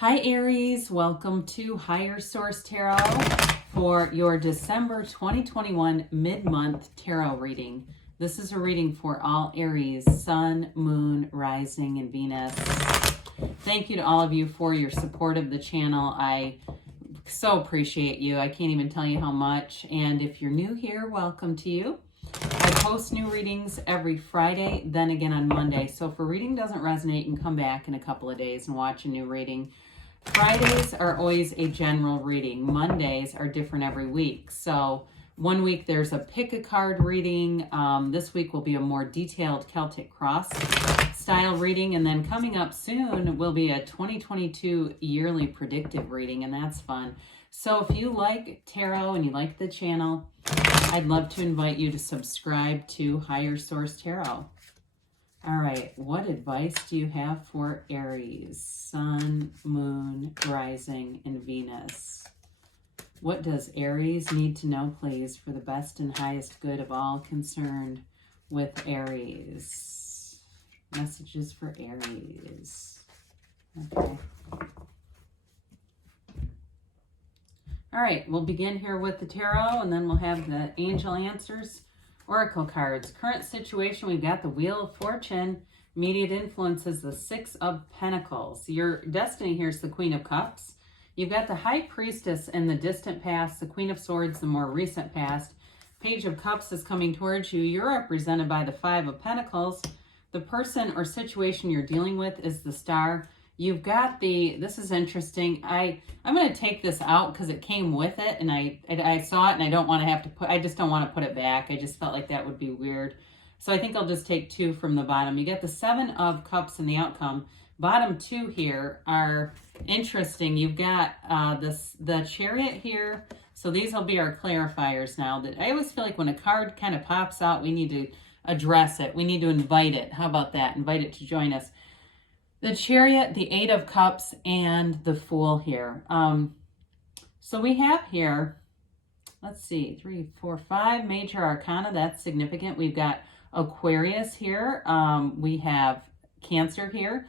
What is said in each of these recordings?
Hi Aries, welcome to Higher Source Tarot for your December 2021 mid-month tarot reading. This is a reading for all Aries, Sun, Moon, Rising, and Venus. Thank you to all of you for your support of the channel. I so appreciate you. I can't even tell you how much. And if you're new here, welcome to you. I post new readings every Friday, then again on Monday. So if a reading doesn't resonate, you can come back in a couple of days and watch a new reading. Fridays are always a general reading. Mondays are different every week. So one week there's a pick a card reading. This week will be a more detailed Celtic Cross style reading. And then coming up soon will be a 2022 yearly predictive reading, and that's fun. So if you like tarot and you like the channel, I'd love to invite you to subscribe to Higher Source Tarot. All right, what advice do you have for Aries, Sun, Moon, Rising, and Venus? What does Aries need to know, please, for the best and highest good of all concerned with Aries? Messages for Aries. Okay. All right, we'll begin here with the tarot, and then we'll have the angel answers. Oracle cards. Current situation, we've got the Wheel of Fortune. Immediate influences, the Six of Pentacles. Your destiny here is the Queen of Cups. You've got the High Priestess in the distant past, the Queen of Swords, the more recent past. Page of Cups is coming towards you. You're represented by the Five of Pentacles. The person or situation you're dealing with is the Star. You've got this is interesting. I'm going to take this out because it came with it, and I saw it, and I don't want to have to I just don't want to put it back. I just felt like that would be weird. So I think I'll just take two from the bottom. You get the Seven of Cups in the outcome. Bottom two here are interesting. You've got the Chariot here. So these will be our clarifiers now. That I always feel like when a card kind of pops out, we need to address it. We need to invite it. How about that? Invite it to join us. The Chariot, the Eight of Cups, and the Fool here. So we have here, let's see, 3, 4, 5 major arcana. That's significant. We've got Aquarius here. We have Cancer here.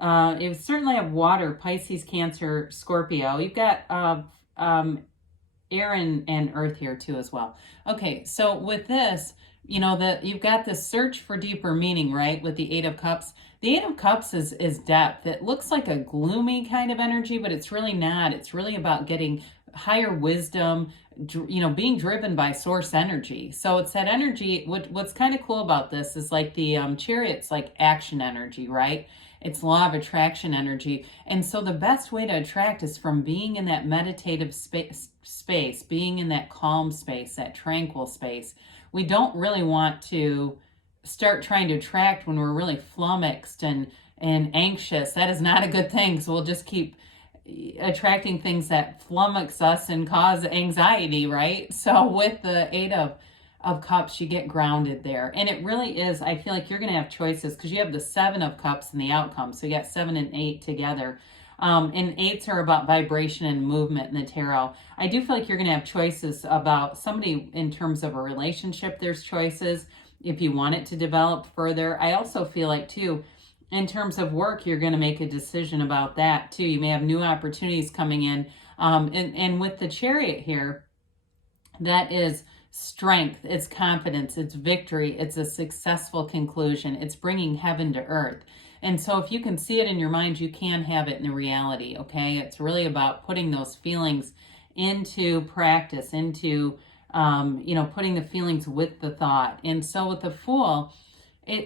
You certainly have water, Pisces, Cancer, Scorpio. You've got air and earth here too as well. Okay, so with this, you know, that you've got this search for deeper meaning, right? With the Eight of Cups. The Eight of Cups is depth. It looks like a gloomy kind of energy, but it's really not. It's really about getting higher wisdom, you know, being driven by source energy. So it's that energy. What's kind of cool about this is like the Chariot's like action energy, right? It's law of attraction energy. And so the best way to attract is from being in that meditative space, being in that calm space, that tranquil space. We don't really want to start trying to attract when we're really flummoxed and anxious. That is not a good thing. So we'll just keep attracting things that flummox us and cause anxiety, right? So with the Eight of Cups, you get grounded there. And it really is, I feel like you're going to have choices because you have the Seven of Cups in the outcome. So you got 7 and 8 together. And eights are about vibration and movement in the tarot. I do feel like you're going to have choices about somebody in terms of a relationship. There's choices if you want it to develop further. I also feel like, too, in terms of work, you're going to make a decision about that, too. You may have new opportunities coming in. And with the Chariot here, that is strength, it's confidence, it's victory, it's a successful conclusion. It's bringing heaven to earth. And so if you can see it in your mind, you can have it in the reality, okay? It's really about putting those feelings into practice, into you know, putting the feelings with the thought. And so with the Fool,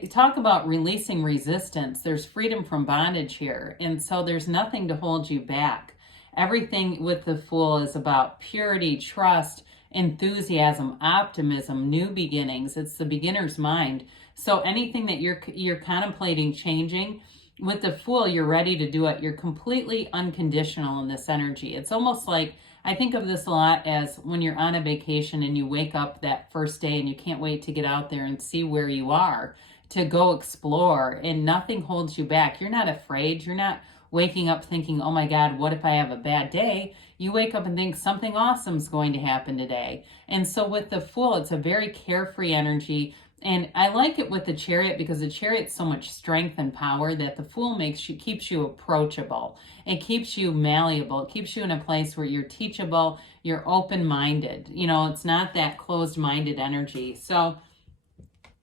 talk about releasing resistance. There's freedom from bondage here. And so there's nothing to hold you back. Everything with the Fool is about purity, trust, enthusiasm, optimism, new beginnings. It's the beginner's mind. So anything that you're contemplating changing, with the Fool, you're ready to do it. You're completely unconditional in this energy. It's almost like, I think of this a lot as when you're on a vacation and you wake up that first day and you can't wait to get out there and see where you are, to go explore, and nothing holds you back. You're not afraid. You're not waking up thinking, oh my God, what if I have a bad day? You wake up and think something awesome is going to happen today. And so with the Fool, it's a very carefree energy. And I like it with the Chariot because the Chariot's so much strength and power that the Fool keeps you approachable. It keeps you malleable. It keeps you in a place where you're teachable, you're open-minded. You know, it's not that closed-minded energy. So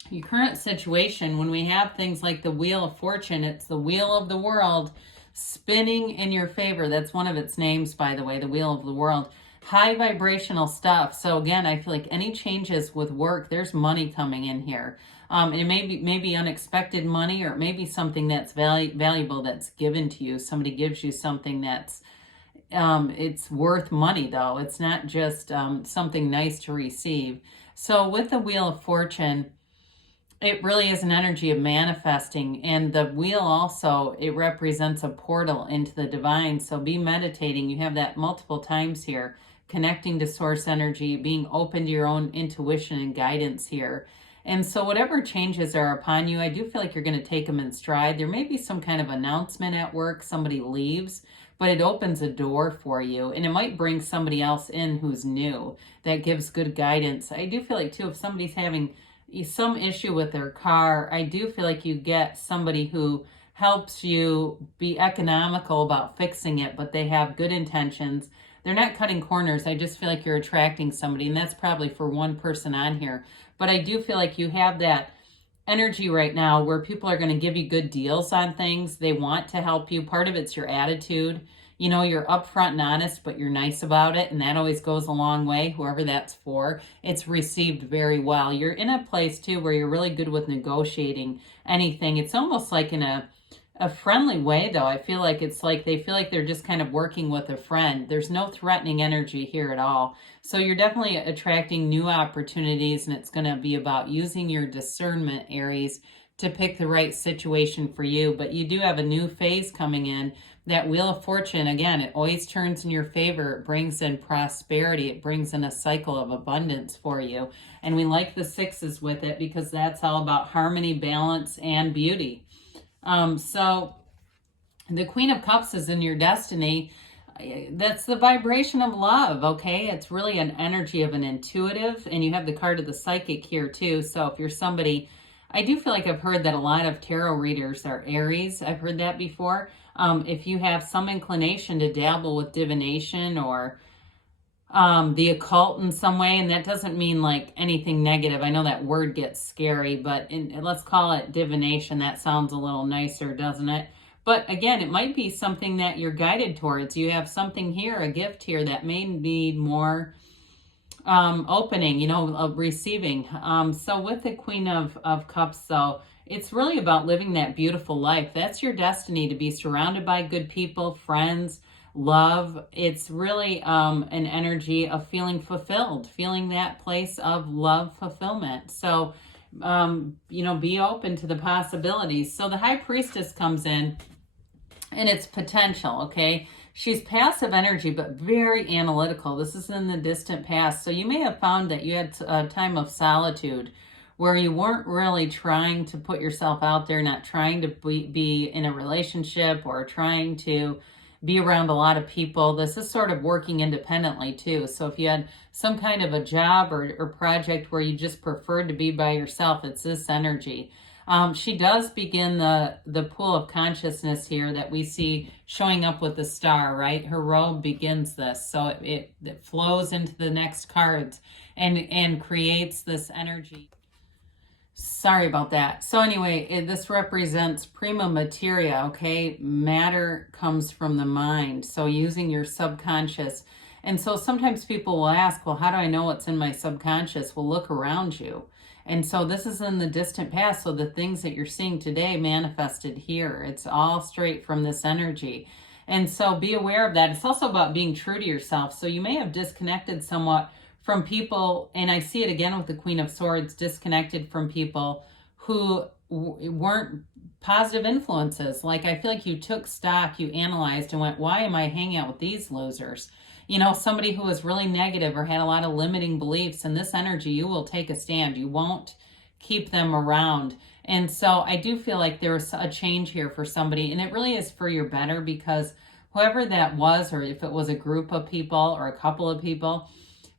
your current situation, when we have things like the Wheel of Fortune, it's the wheel of the world spinning in your favor. That's one of its names, by the way, the Wheel of the World. High vibrational stuff. So again, I feel like any changes with work, there's money coming in here. And it may be unexpected money, or it may be something that's valuable that's given to you. Somebody gives you something that's it's worth money, though. It's not just something nice to receive. So with the Wheel of Fortune, it really is an energy of manifesting. And the wheel also, it represents a portal into the divine. So be meditating. You have that multiple times here, connecting to source energy, being open to your own intuition and guidance here. And so whatever changes are upon you, I do feel like you're going to take them in stride. There may be some kind of announcement at work, somebody leaves, but it opens a door for you. And it might bring somebody else in who's new. That gives good guidance. I do feel like, too, if somebody's having some issue with their car, I do feel like you get somebody who helps you be economical about fixing it, but they have good intentions. They're not cutting corners. I just feel like you're attracting somebody, and that's probably for one person on here. But I do feel like you have that energy right now where people are going to give you good deals on things. They want to help you. Part of it's your attitude. You know, you're upfront and honest, but you're nice about it, and that always goes a long way, whoever that's for. It's received very well. You're in a place, too, where you're really good with negotiating anything. It's almost like in a friendly way, though. I feel like it's like they feel like they're just kind of working with a friend. There's no threatening energy here at all. So you're definitely attracting new opportunities, and it's going to be about using your discernment, Aries, to pick the right situation for you. But you do have a new phase coming in. That Wheel of Fortune, again, it always turns in your favor. It brings in prosperity. It brings in a cycle of abundance for you. And we like the sixes with it because that's all about harmony, balance, and beauty. So the Queen of Cups is in your destiny. That's the vibration of love, okay? It's really an energy of an intuitive, and you have the card of the psychic here too. So if you're somebody, I do feel like I've heard that a lot of tarot readers are Aries. I've heard that before. If you have some inclination to dabble with divination or the occult in some way, and that doesn't mean like anything negative. I know that word gets scary, but let's call it divination. That sounds a little nicer, doesn't it? But again, it might be something that you're guided towards. You have something here, a gift here that may need more opening, you know, of receiving. So with the Queen of Cups, though, it's really about living that beautiful life. That's your destiny, to be surrounded by good people, friends, love. It's really an energy of feeling fulfilled, feeling that place of love fulfillment. So, you know, be open to the possibilities. So the High Priestess comes in, and it's potential, okay? She's passive energy, but very analytical. This is in the distant past. So you may have found that you had a time of solitude where you weren't really trying to put yourself out there, not trying to be in a relationship or trying to be around a lot of people. This is sort of working independently too. So if you had some kind of a job or project where you just preferred to be by yourself, it's this energy. She does begin the pool of consciousness here that we see showing up with the star, right? Her robe begins this. So it flows into the next cards and creates this energy. Sorry about that. So anyway, this represents prima materia, okay? Matter comes from the mind. So using your subconscious. And so sometimes people will ask, well, how do I know what's in my subconscious? Well, look around you. And so this is in the distant past. So the things that you're seeing today manifested here. It's all straight from this energy. And so be aware of that. It's also about being true to yourself. So you may have disconnected somewhat from people, and I see it again with the Queen of Swords, disconnected from people who weren't positive influences. Like, I feel like you took stock, you analyzed and went, why am I hanging out with these losers? You know, somebody who was really negative or had a lot of limiting beliefs, in this energy, you will take a stand. You won't keep them around. And so I do feel like there's a change here for somebody, and it really is for your better, because whoever that was, or if it was a group of people or a couple of people,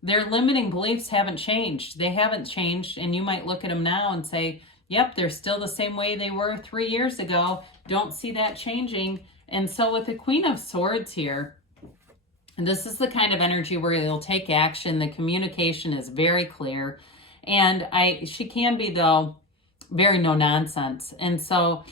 their limiting beliefs haven't changed. They haven't changed. And you might look at them now and say, yep, they're still the same way they were 3 years ago. Don't see that changing. And so with the Queen of Swords here, and this is the kind of energy where they'll take action. The communication is very clear. And she can be, though, very no nonsense. And so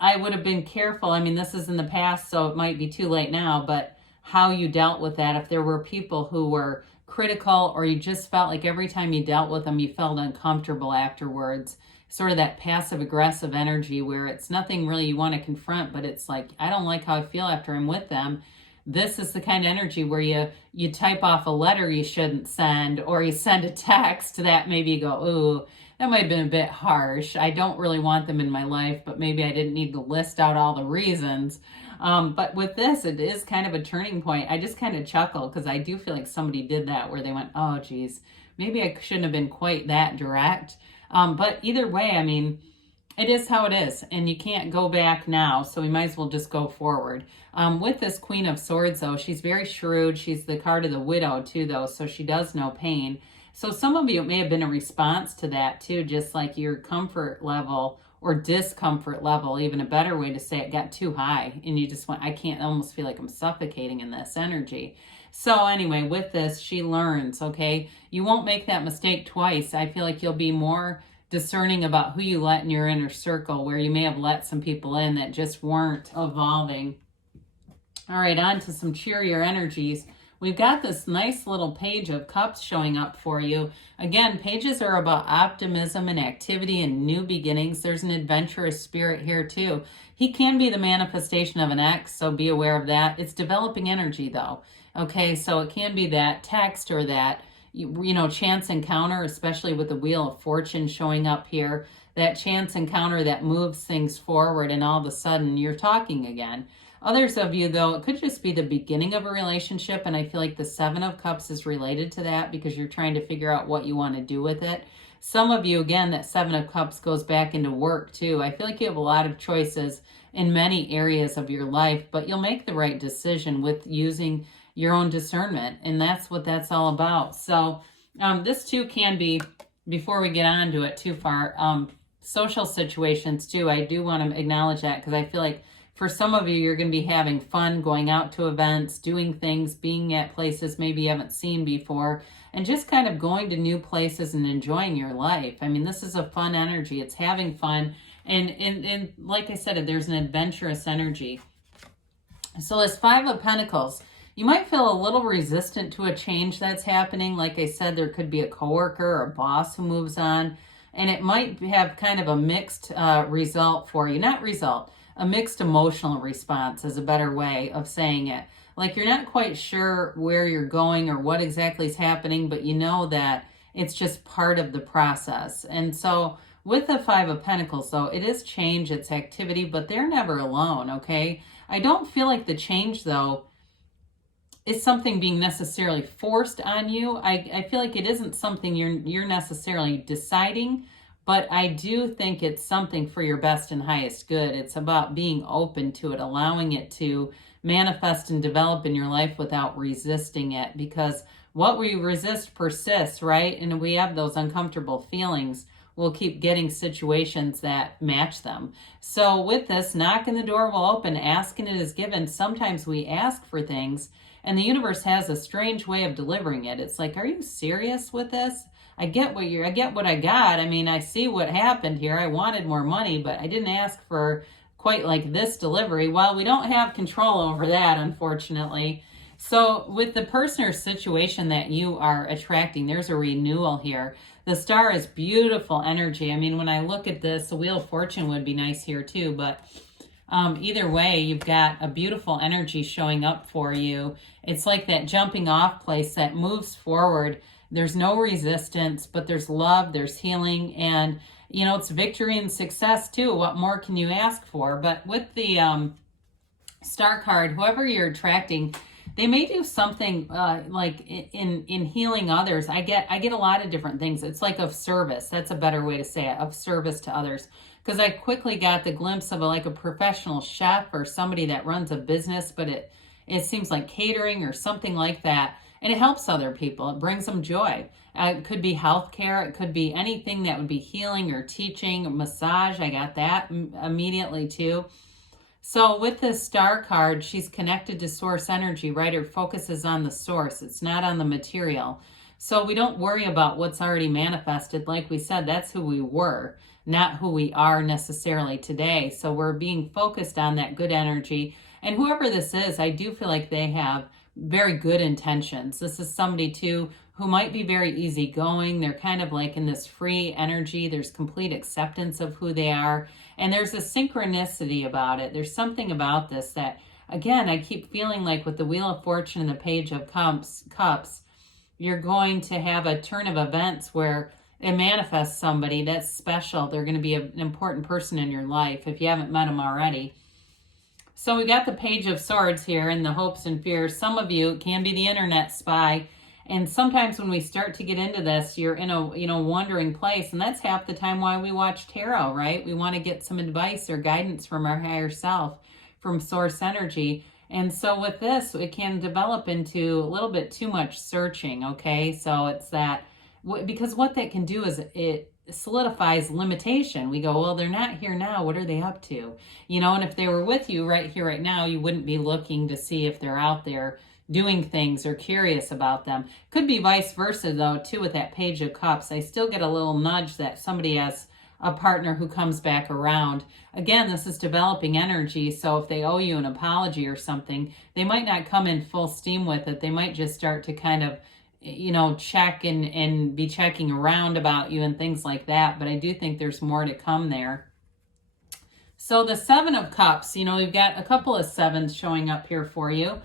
I would have been careful. I mean, this is in the past, so it might be too late now, but how you dealt with that. If there were people who were critical, or you just felt like every time you dealt with them, you felt uncomfortable afterwards, sort of that passive aggressive energy where it's nothing really you want to confront, but it's like, I don't like how I feel after I'm with them. This is the kind of energy where you type off a letter you shouldn't send, or you send a text that maybe you go, ooh, that might have been a bit harsh. I don't really want them in my life, but maybe I didn't need to list out all the reasons. But with this, it is kind of a turning point. I just kind of chuckle because I do feel like somebody did that where they went, oh, geez, maybe I shouldn't have been quite that direct. But either way, I mean, it is how it is, and you can't go back now, so we might as well just go forward. With this Queen of Swords, though, she's very shrewd. She's the card of the widow, too, though, so she does know pain. So some of you, it may have been a response to that, too, just like your comfort level or discomfort level, even a better way to say it, got too high, and you just went, I can't, almost feel like I'm suffocating in this energy. So anyway, with this, she learns, okay? You won't make that mistake twice. I feel like you'll be more discerning about who you let in your inner circle, where you may have let some people in that just weren't evolving. All right, on to some cheerier energies. We've got this nice little Page of Cups showing up for you. Again, pages are about optimism and activity and new beginnings. There's an adventurous spirit here too. He can be the manifestation of an ex, so be aware of that. It's developing energy though. Okay, so it can be that text or that chance encounter, especially with the Wheel of Fortune showing up here, that chance encounter that moves things forward and all of a sudden you're talking again. Others of you, though, it could just be the beginning of a relationship, and I feel like the Seven of Cups is related to that because you're trying to figure out what you want to do with it. Some of you, again, that Seven of Cups goes back into work, too. I feel like you have a lot of choices in many areas of your life, but you'll make the right decision with using your own discernment, and that's what that's all about. So this, too, can be, before we get on to it too far, social situations, too. I do want to acknowledge that because I feel like for some of you, you're going to be having fun, going out to events, doing things, being at places maybe you haven't seen before, and just kind of going to new places and enjoying your life. I mean, this is a fun energy. It's having fun. And like I said, there's an adventurous energy. So this Five of Pentacles, you might feel a little resistant to a change that's happening. Like I said, there could be a coworker or a boss who moves on, and it might have kind of a mixed result for you. Not result. A mixed emotional response is a better way of saying it. Like you're not quite sure where you're going or what exactly is happening, but you know that it's just part of the process. And so with the Five of Pentacles, though, it is change, it's activity, but they're never alone, okay? I don't feel like the change, though, is something being necessarily forced on you. I feel like it isn't something you're necessarily deciding, but I do think it's something for your best and highest good. It's about being open to it, allowing it to manifest and develop in your life without resisting it, because what we resist persists, right? And we have those uncomfortable feelings. We'll keep getting situations that match them. So with this, knocking the door will open, asking it is given. Sometimes we ask for things and the universe has a strange way of delivering it. It's like, are you serious with this? I get what I got. I mean, I see what happened here. I wanted more money, but I didn't ask for quite like this delivery. Well, we don't have control over that, unfortunately. So with the person or situation that you are attracting, there's a renewal here. The Star is beautiful energy. I mean, when I look at this, the Wheel of Fortune would be nice here too, but either way, you've got a beautiful energy showing up for you. It's like that jumping off place that moves forward. There's no resistance, but there's love, there's healing, and, it's victory and success, too. What more can you ask for? But with the Star card, whoever you're attracting, they may do something like in healing others. I get a lot of different things. It's like of service. That's a better way to say it, of service to others. Because I quickly got the glimpse of a professional chef or somebody that runs a business, but it seems like catering or something like that. and it helps other people. It brings them joy. It could be healthcare. It could be anything that would be healing or teaching, massage. I got that immediately too. So with this star card, she's connected to source energy, right? Her focus is on the source. It's not on the material. So we don't worry about what's already manifested. Like we said, that's who we were, not who we are necessarily today. So we're being focused on that good energy. And whoever this is, I do feel like they have very good intentions. This is somebody too who might be very easygoing. They're kind of like in this free energy. There's complete acceptance of who they are. And there's a synchronicity about it. There's something about this that, again, I keep feeling like with the Wheel of Fortune and the Page of Cups, you're going to have a turn of events where it manifests somebody that's special. They're going to be an important person in your life if you haven't met them already. So we got the Page of Swords here and the hopes and fears. Some of you can be the internet spy. And sometimes when we start to get into this, you're in a wondering place. And that's half the time why we watch tarot, right? We want to get some advice or guidance from our higher self, from source energy. And so with this, it can develop into a little bit too much searching, okay? So it's that, because what that can do is it solidifies limitation. We go, well, they're not here now. What are they up to? And if they were with you right here, right now, you wouldn't be looking to see if they're out there doing things or curious about them. Could be vice versa, though, too, with that Page of Cups. I still get a little nudge that somebody has a partner who comes back around. Again, this is developing energy, so if they owe you an apology or something, they might not come in full steam with it. They might just start to kind of check and be checking around about you and things like that. But I do think there's more to come there. So the Seven of Cups, we've got a couple of sevens showing up here for you.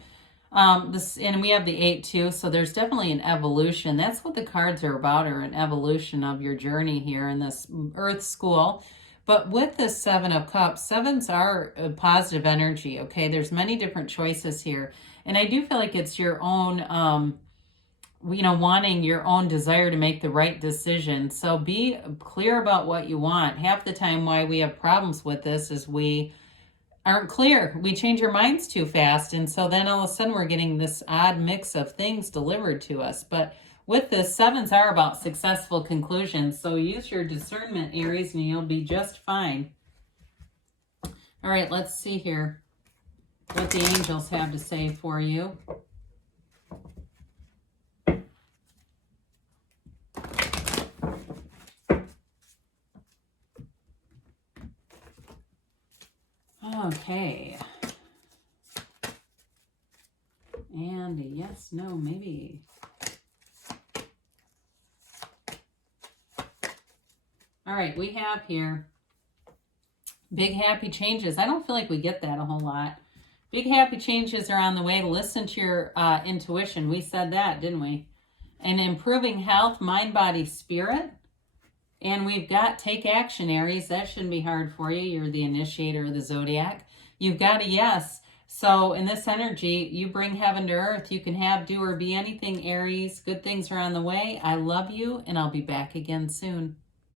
And we have the 8 too, so there's definitely an evolution. That's what the cards are about, or an evolution of your journey here in this Earth school. But with this 7 of Cups, sevens are a positive energy, okay? There's many different choices here. And I do feel like it's your own, wanting your own desire to make the right decision. So be clear about what you want. Half the time why we have problems with this is we aren't clear. We change our minds too fast. And so then all of a sudden we're getting this odd mix of things delivered to us. But with this, sevens are about successful conclusions. So use your discernment, Aries, and you'll be just fine. All right, let's see here what the angels have to say for you. Okay. And yes, no, maybe. All right, we have here big happy changes. I don't feel like we get that a whole lot. Big happy changes are on the way. Listen to your intuition. We said that, didn't we? And improving health, mind, body, spirit. And we've got take action, Aries. That shouldn't be hard for you. You're the initiator of the zodiac. You've got a yes. So in this energy, you bring heaven to earth. You can have, do, or be anything, Aries. Good things are on the way. I love you, and I'll be back again soon.